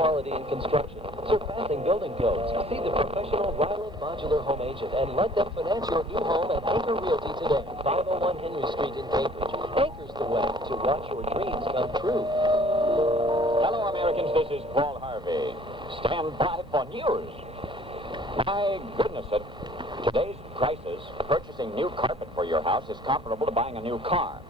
quality in construction, surpassing building codes. See the professional Ryland Modular Home Agent and let them finance your new home at Anchor Realty today. 501 Henry Street in Cambridge. Anchor's the way to watch your dreams come true. Hello, Americans. This is Paul Harvey. Stand by for news. My goodness, at today's prices, purchasing new carpet for your house is comparable to buying a new car.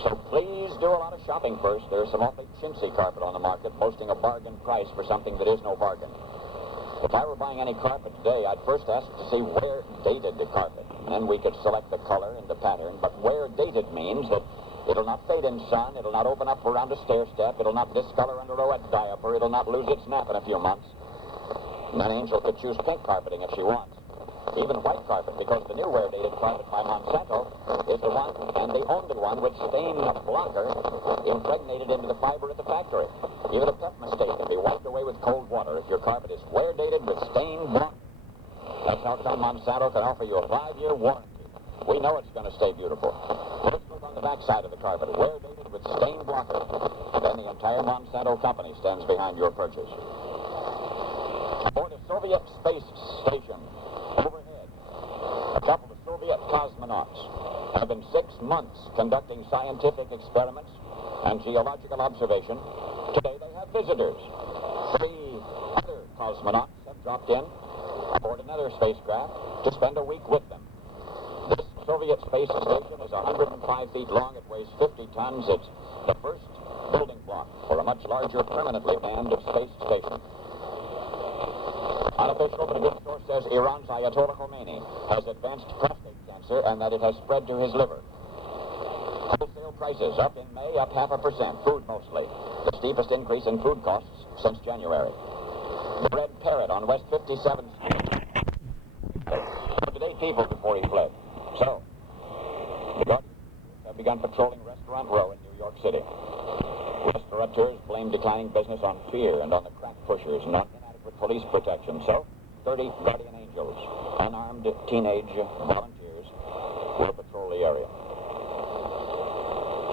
So please do a lot of shopping first. There's some awfully chintzy carpet on the market, boasting a bargain price for something that is no bargain. If I were buying any carpet today, I'd first ask to see where dated the carpet. And then we could select the color and the pattern. But where dated means that it'll not fade in sun, it'll not open up around a stair step, it'll not discolor under a wet diaper, it'll not lose its nap in a few months. And then Angel could choose pink carpeting if she wants. Even white carpet, because the new wear-dated carpet by Monsanto is the one and the only one with stain blocker impregnated into the fiber at the factory. Even a pet mistake can be wiped away with cold water if your carpet is wear-dated with stain blocker. That's how come Monsanto can offer you a 5-year warranty. We know it's going to stay beautiful. Let's look on the back side of the carpet, wear-dated with stain blocker. And then the entire Monsanto company stands behind your purchase. Aboard a Soviet space station, overhead, a couple of Soviet cosmonauts have been 6 months conducting scientific experiments and geological observation. Today they have visitors. 3 other cosmonauts have dropped in aboard another spacecraft to spend a week with them. This Soviet space station is 105 feet long. It weighs 50 tons. It's the first building block for a much larger permanently manned space station. Unofficial but a good source says Iran's Ayatollah Khomeini has advanced prostate cancer and that it has spread to his liver. Wholesale prices up in May, up 0.5%, food mostly. The steepest increase in food costs since January. The Red Parrot on West 57th Street. Killed 8 people before he fled. So, the Guardians have begun patrolling Restaurant Row in New York City. Restaurateurs blame declining business on fear and on the crack pushers and on inadequate police protection. So, 30 guardian angels, unarmed teenage volunteers, will patrol the area.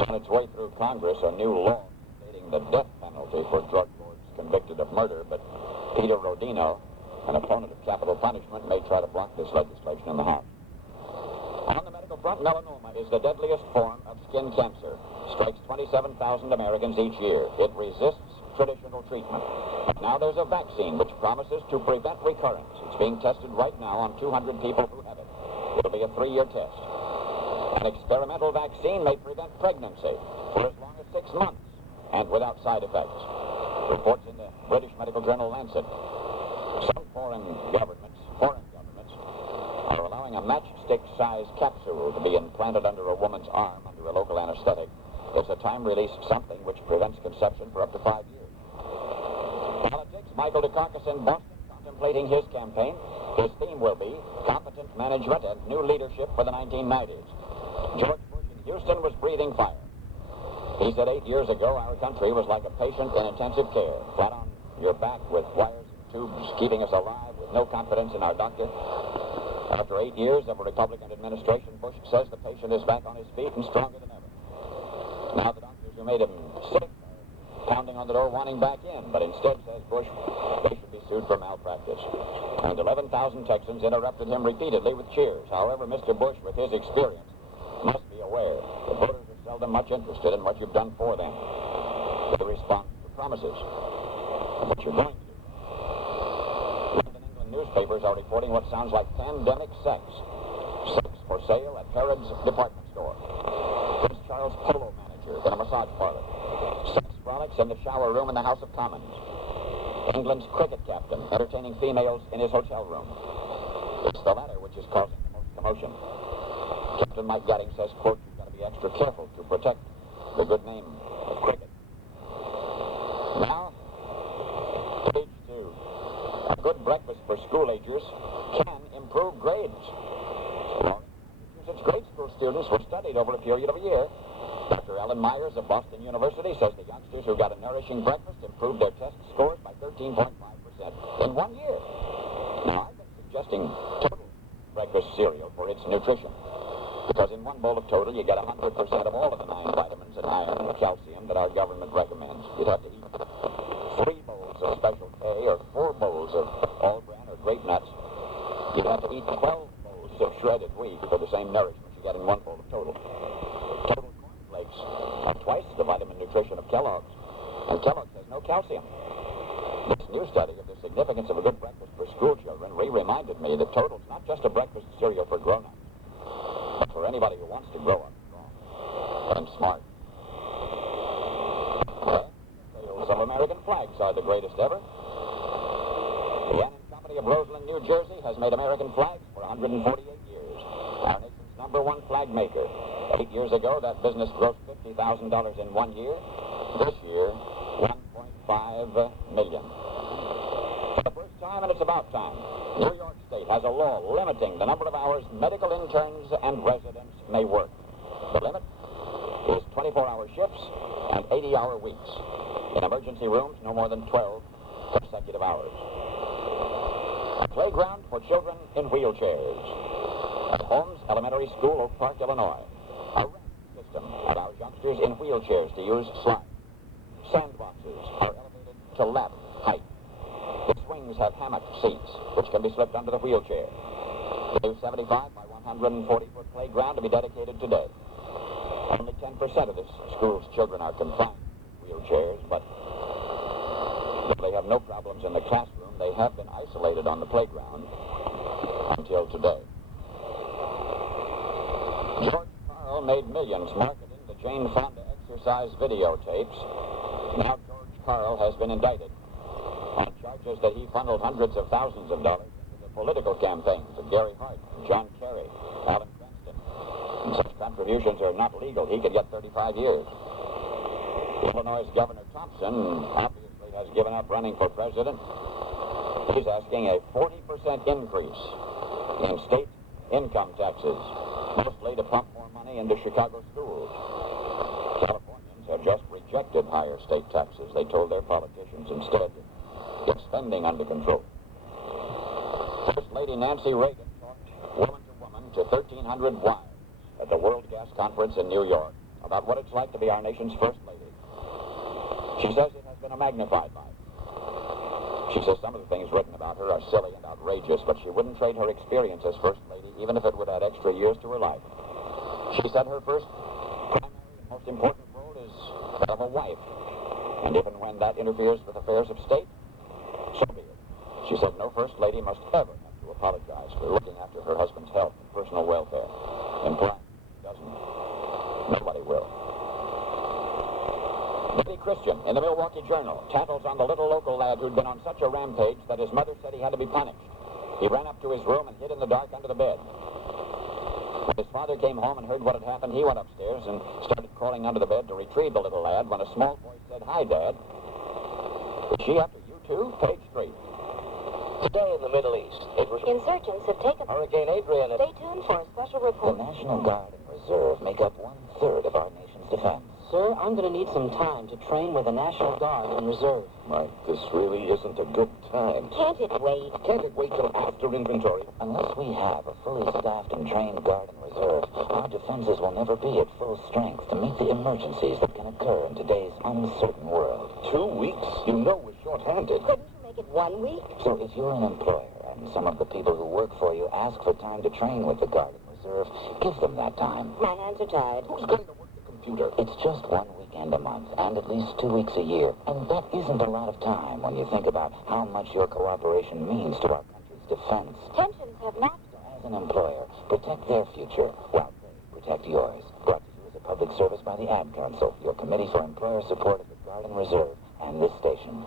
On its way through Congress, a new law stating the death penalty for drug lords convicted of murder, but Peter Rodino, an opponent of capital punishment, may try to block this legislation in the House. On the medical front, melanoma is the deadliest form of skin cancer. Strikes 27,000 Americans each year. It resists traditional treatment. Now there's a vaccine which promises to prevent recurrence. It's being tested right now on 200 people who have it. It'll be a 3-year test. An experimental vaccine may prevent pregnancy for as long as 6 months and without side effects. Reports in the British medical journal Lancet. Some foreign governments are allowing a matchstick-sized capsule to be implanted under a woman's arm under a local anesthetic. It's a time-released something which prevents conception for up to 5 years. Politics, Michael Dukakis in Boston contemplating his campaign. His theme will be competent management and new leadership for the 1990s. George Bush in Houston was breathing fire. He said 8 years ago our country was like a patient in intensive care, flat on your back with wires and tubes keeping us alive with no confidence in our doctor. After 8 years of a Republican administration, Bush says the patient is back on his feet and stronger than ever. Now the doctors who made him sick are pounding on the door wanting back in, but instead, says Bush, they should be sued for malpractice. And 11,000 Texans interrupted him repeatedly with cheers. However, Mr. Bush, with his experience, must be aware that voters are seldom much interested in what you've done for them. They respond to promises of what you're going to do. Newspapers are reporting what sounds like pandemic sex. Sex for sale at Harrods department store. Prince Charles polo manager in a massage parlor. Sex frolics in the shower room in the House of Commons. England's cricket captain entertaining females in his hotel room. It's the latter which is causing the most commotion. Captain Mike Gadding says, quote, you've got to be extra careful to protect the good name of cricket. Now, page 2. A good breakfast for school-agers can improve grades. Massachusetts grade school students were studied over a period of a year. Dr. Ellen Myers of Boston University says the youngsters who got a nourishing breakfast improved their test scores by 13.5% in 1 year. Now, I've been suggesting total breakfast cereal for its nutrition. Because in one bowl of total, you get 100% of all of the 9 vitamins and iron and calcium that our government recommends. You'd have to eat 3 bowls of Special K or 4 bowls of all bran or grape nuts, you'd have to eat 12 bowls of shredded wheat for the same nourishment you get in 1 bowl of Total. Total cornflakes have twice the vitamin nutrition of Kellogg's, and Kellogg's has no calcium. This new study of the significance of a good breakfast for school children reminded me that Total's not just a breakfast cereal for grown-ups, but for anybody who wants to grow up strong and smart. Well, sales of American flags are the greatest ever. The Ann & Company of Roseland, New Jersey has made American flags for 148 years. Our nation's #1 flag maker. 8 years ago, that business grossed $50,000 in 1 year. This year, $1.5 million. For the first time, and it's about time, New York State has a law limiting the number of hours medical interns and residents may work. The limit is 24-hour shifts and 80-hour weeks. In emergency rooms, no more than 12 consecutive hours. A playground for children in wheelchairs. At Holmes Elementary School, Oak Park, Illinois. A ramp system allows youngsters in wheelchairs to use slides. Sandboxes are elevated to lap height. The swings have hammock seats, which can be slipped under the wheelchair. The new 75 by 140-foot playground to be dedicated today. Only 10% of this school's children are confined to wheelchairs, but they have no problems in the classroom. They have been isolated on the playground until today. George Carl made millions marketing the Jane Fonda exercise videotapes. Now George Carl has been indicted on charges that he funneled hundreds of thousands of dollars into the political campaigns of Gary Hart, John Kerry, Alan Cranston. And such contributions are not legal. He could get 35 years. Illinois' Governor Thompson obviously has given up running for president. He's asking a 40% increase in state income taxes, mostly to pump more money into Chicago schools. Californians have just rejected higher state taxes. They told their politicians instead to get spending under control. First Lady Nancy Reagan talked woman to woman to 1,300 wives at the World Gas Conference in New York about what it's like to be our nation's first lady. She says it has been a magnified life. She says some of the things written about her are silly and outrageous, but she wouldn't trade her experience as first lady, even if it would add extra years to her life. She said her first primary and most important role is that of a wife, and if and when that interferes with affairs of state, so be it. She said no first lady must ever have to apologize for looking after her husband's health and personal welfare, implying she doesn't. Nobody will. Billy Christian, in the Milwaukee Journal, tattles on the little local lad who'd been on such a rampage that his mother said he had to be punished. He ran up to his room and hid in the dark under the bed. When his father came home and heard what had happened, he went upstairs and started crawling under the bed to retrieve the little lad when a small voice said, "Hi, Dad." "Is she after you, too?" Page 3. Today in the Middle East, Insurgents have taken... Hurricane Adrian. Stay tuned for a special report. The National Guard and Reserve make up 1/3 of our nation's defense. Sir, I'm going to need some time to train with the National Guard and Reserve. Mike, this really isn't a good time. Can't it wait? Can't it wait till after inventory? Unless we have a fully staffed and trained Guard and Reserve, our defenses will never be at full strength to meet the emergencies that can occur in today's uncertain world. 2 weeks? You know we're short-handed. Couldn't you make it 1 week? So if you're an employer and some of the people who work for you ask for time to train with the Guard and Reserve, give them that time. My hands are tied. Who's going to work the computer? It's just 1 weekend a month, and at least 2 weeks a year. And that isn't a lot of time when you think about how much your cooperation means to our country's defense. Tensions have not... As an employer, protect their future while they protect yours. Brought to you as a public service by the Ad Council, your committee for employer support of the Guard and Reserve, and this station.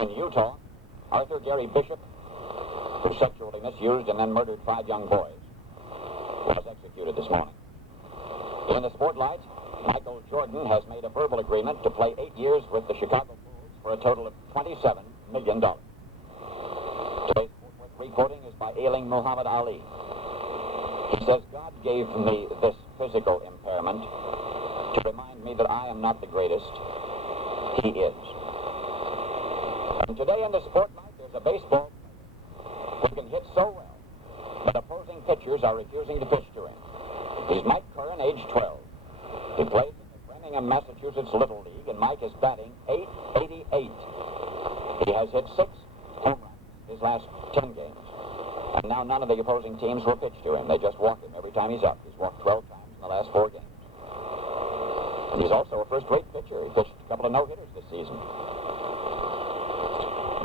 In Utah, Arthur Gary Bishop, who sexually misused and then murdered 5 young boys, was executed this morning. In the spotlight, Michael Jordan has made a verbal agreement to play 8 years with the Chicago Bulls for a total of $27 million. Today's Fort Worth reporting is by ailing Muhammad Ali. He says, "God gave me this physical impairment to remind me that I am not the greatest. He is." And today in the spotlight, there's a baseball player who can hit so well that opposing pitchers are refusing to pitch to him. He's Mike Curran, age 12. He plays in the Framingham, Massachusetts Little League, and Mike is batting .888. He has hit 6 home runs his last 10 games. And now none of the opposing teams will pitch to him. They just walk him every time he's up. He's walked 12 times in the last 4 games. And he's also a first-rate pitcher. He pitched a couple of no-hitters this season.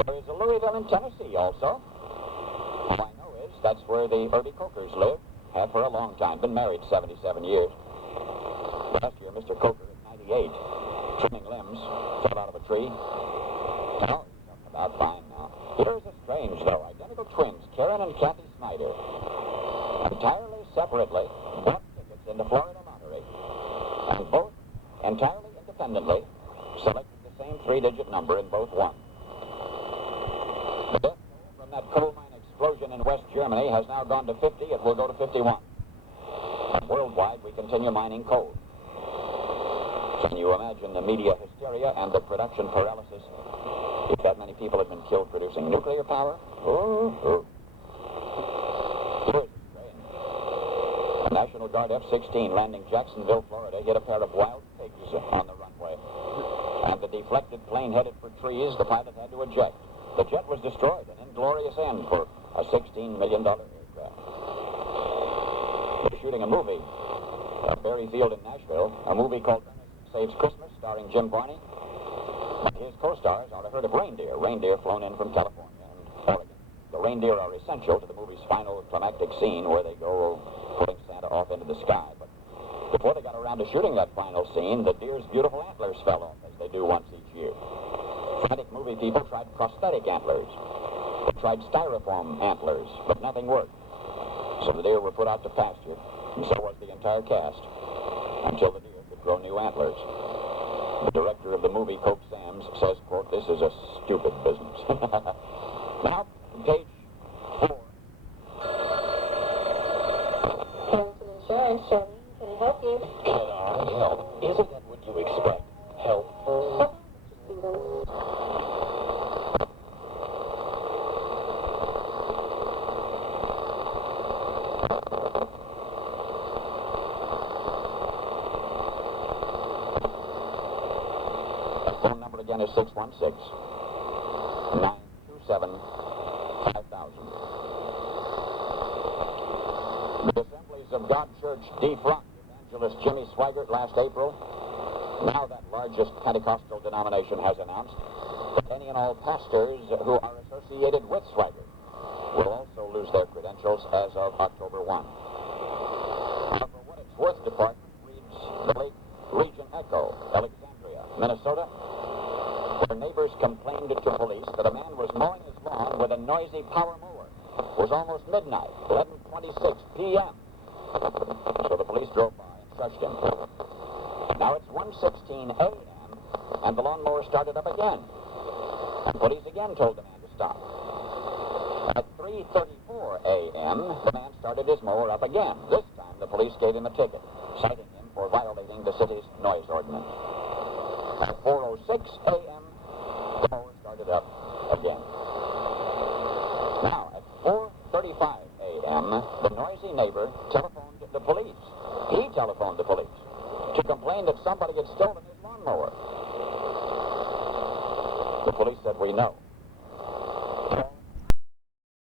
There is a Louisville in Tennessee also. All I know is that's where the Irby Cokers live. Have for a long time. Been married 77 years. Last year, Mr. Coker at 98, trimming limbs, fell out of a tree. Oh, he's up about fine now. Here's a strange, though. Identical twins, Karen and Kathy Snyder. Entirely separately, bought tickets in the Florida lottery. And both, entirely independently, selected the same 3-digit number and both won. The death toll from that coal mine explosion in West Germany has now gone to 50. It will go to 51. And worldwide, we continue mining coal. Can you imagine the media hysteria and the production paralysis if that many people had been killed producing nuclear power? Oh. Here's Ukraine. A National Guard F-16 landing Jacksonville, Florida, hit a pair of wild pigs on the runway. And the deflected plane headed for trees. The pilot had to eject. The jet was destroyed, an inglorious end for a $16 million aircraft. They're shooting a movie at Berry Field in Nashville, a movie called Saves Christmas, starring Jim Varney. His co-stars are a herd of reindeer flown in from California and Oregon. The reindeer are essential to the movie's final climactic scene where they go pulling Santa off into the sky. But before they got around to shooting that final scene, the deer's beautiful antlers fell off, as they do once each year. Frantic movie people tried prosthetic antlers. They tried styrofoam antlers, but nothing worked. So the deer were put out to pasture, and so was the entire cast, until the deer could grow new antlers. The director of the movie, Coke Sam's, says, quote, "This is a stupid business." Now, page 4. Hamilton Insurance, Charlene, can I help you? Can I help? Isn't that what you expect? Help? Phone number again is 616-927-5000. The Assemblies of God Church defrocked evangelist Jimmy Swaggart last April. Now that largest Pentecostal denomination has announced that any and all pastors who are associated with Swaggart will also lose their credentials as of October 1. Now, for what it's worth, department reads the Lake Region Echo, Alexandria, Minnesota, where neighbors complained to police that a man was mowing his lawn with a noisy power mower. It was almost midnight, 11:26 p.m. So the police drove by and shushed him. Now it's 1:16 a.m., and the lawnmower started up again. And police again told the man to stop. At 3:34 a.m., the man started his mower up again. This time, the police gave him a ticket, citing him for violating the city's noise ordinance. At 4:06 a.m., the mower started up again. Now, at 4:35 a.m., the noisy neighbor telephoned the police. He telephoned the police to complain that somebody had stolen his lawnmower. The police said, "We know."